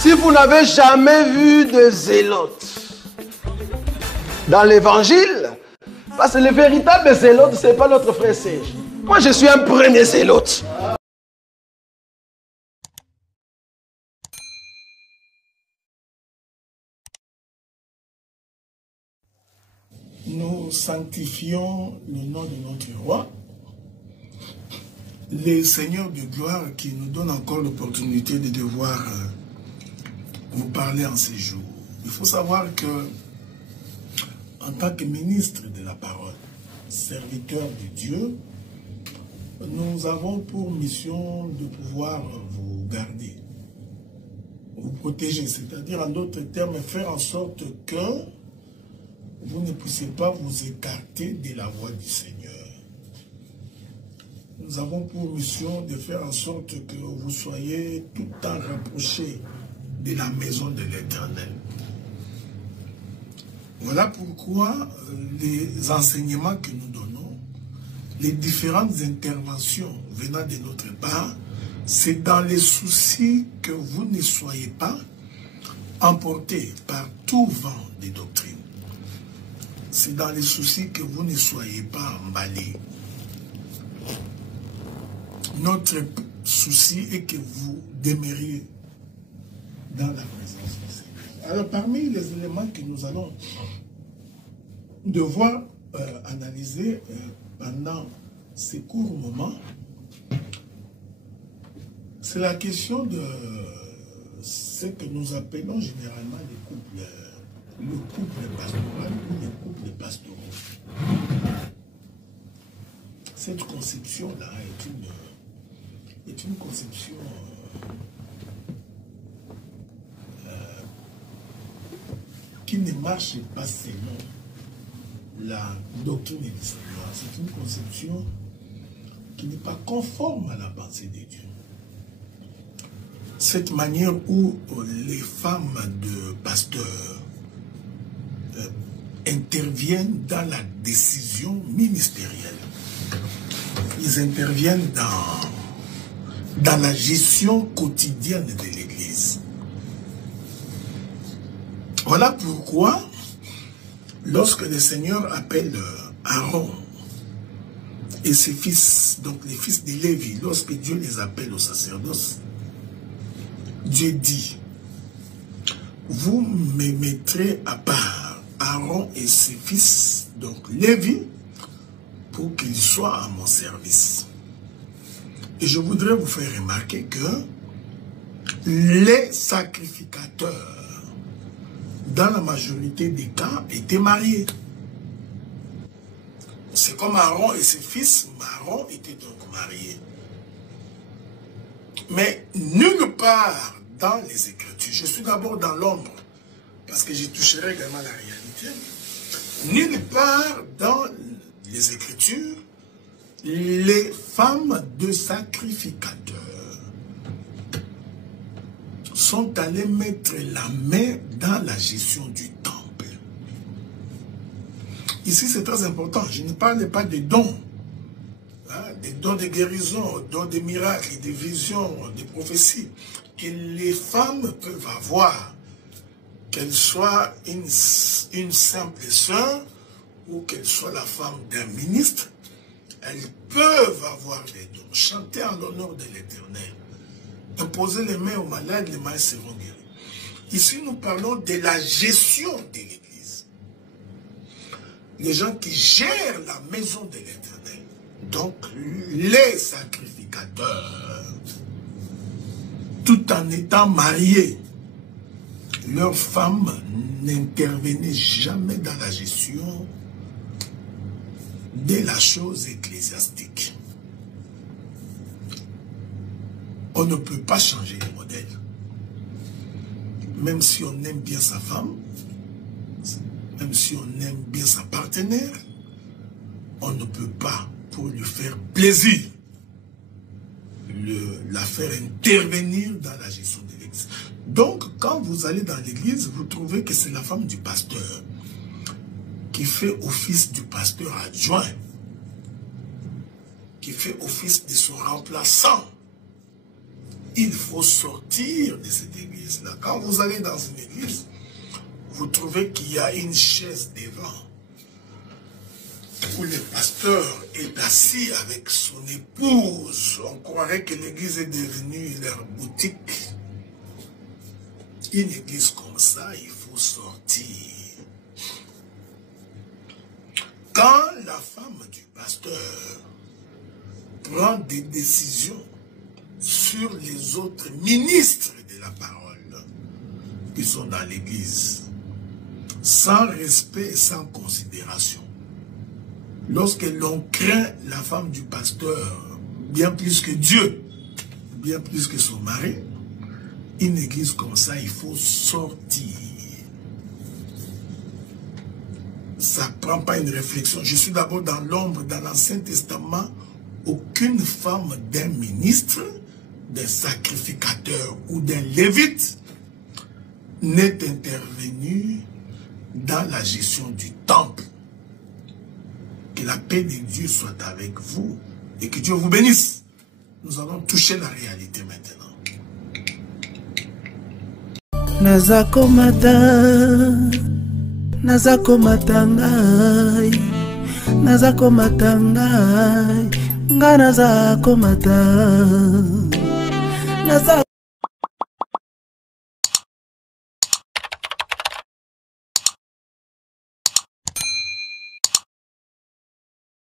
Si vous n'avez jamais vu de zélote dans l'évangile, parce que le véritable zélote, ce n'est pas notre frère Serge. Moi, je suis un premier zélote. Nous sanctifions le nom de notre roi, le Seigneur de gloire qui nous donne encore l'opportunité de devoir vous parler en ces jours. Il faut savoir que, en tant que ministre de la parole, serviteur de Dieu, nous avons pour mission de pouvoir vous garder, vous protéger, c'est-à-dire en d'autres termes, faire en sorte que vous ne puissiez pas vous écarter de la voie du Seigneur. Nous avons pour mission de faire en sorte que vous soyez tout le temps rapprochés de la maison de l'Éternel. Voilà pourquoi les enseignements que nous donnons, les différentes interventions venant de notre part, c'est dans les soucis que vous ne soyez pas emportés par tout vent de doctrine. C'est dans les soucis que vous ne soyez pas emballés. Notre souci est que vous demeuriez dans la présence du Seigneur. Alors, parmi les éléments que nous allons devoir analyser pendant ces courts moments, c'est la question de ce que nous appelons généralement les couples. Le couple pastoral ou les couples pastoraux. Cette conception-là est une conception qui ne marche pas selon la doctrine du Seigneur. C'est une conception qui n'est pas conforme à la pensée de Dieu. Cette manière où les femmes de pasteurs interviennent dans la décision ministérielle. Ils interviennent dans la gestion quotidienne de l'Église. Voilà pourquoi, lorsque le Seigneur appelle Aaron et ses fils, donc les fils de Lévi, lorsque Dieu les appelle au sacerdoce, Dieu dit, vous me mettrez à part Aaron et ses fils, donc Lévi, pour qu'ils soient à mon service. Et je voudrais vous faire remarquer que les sacrificateurs, dans la majorité des cas, étaient mariés. C'est comme Aaron et ses fils, Aaron était donc marié. Mais nulle part dans les Écritures, je suis d'abord dans l'ombre, parce que j'y toucherai également la réalité. Nulle part dans les Écritures, les femmes de sacrificateurs sont allées mettre la main dans la gestion du temple. Ici, c'est très important. Je ne parle pas des dons, des dons de guérison, des dons de miracles, des visions, des prophéties que les femmes peuvent avoir. Qu'elle soit une simple sœur ou qu'elle soit la femme d'un ministre, elles peuvent avoir des dons. Chanter en l'honneur de l'Éternel. Imposer les mains aux malades, les malades seront guéris. Ici, nous parlons de la gestion de l'Église. Les gens qui gèrent la maison de l'Éternel. Donc, les sacrificateurs, tout en étant mariés, leurs femmes n'intervenaient jamais dans la gestion de la chose ecclésiastique. On ne peut pas changer le modèle. Même si on aime bien sa femme, même si on aime bien sa partenaire, on ne peut pas, pour lui faire plaisir, la faire intervenir dans la gestion de l'Église. Donc, quand vous allez dans l'Église, vous trouvez que c'est la femme du pasteur qui fait office du pasteur adjoint, qui fait office de son remplaçant. il faut sortir de cette église-là. Quand vous allez dans une église, vous trouvez qu'il y a une chaise devant où le pasteur est assis avec son épouse. On croirait que l'église est devenue leur boutique. Une église comme ça, il faut sortir. Quand la femme du pasteur prend des décisions sur les autres ministres de la parole qui sont dans l'église, sans respect et sans considération, lorsque l'on craint la femme du pasteur bien plus que Dieu, bien plus que son mari, une église comme ça, il faut sortir. Ça ne prend pas une réflexion. Je suis d'abord dans l'ombre, dans l'Ancien Testament, aucune femme d'un ministre, d'un sacrificateur ou d'un lévite n'est intervenue dans la gestion du temple. Que la paix de Dieu soit avec vous et que Dieu vous bénisse. Nous allons toucher la réalité maintenant. Nazako matangai, nazako matangai, nga nazako matangai.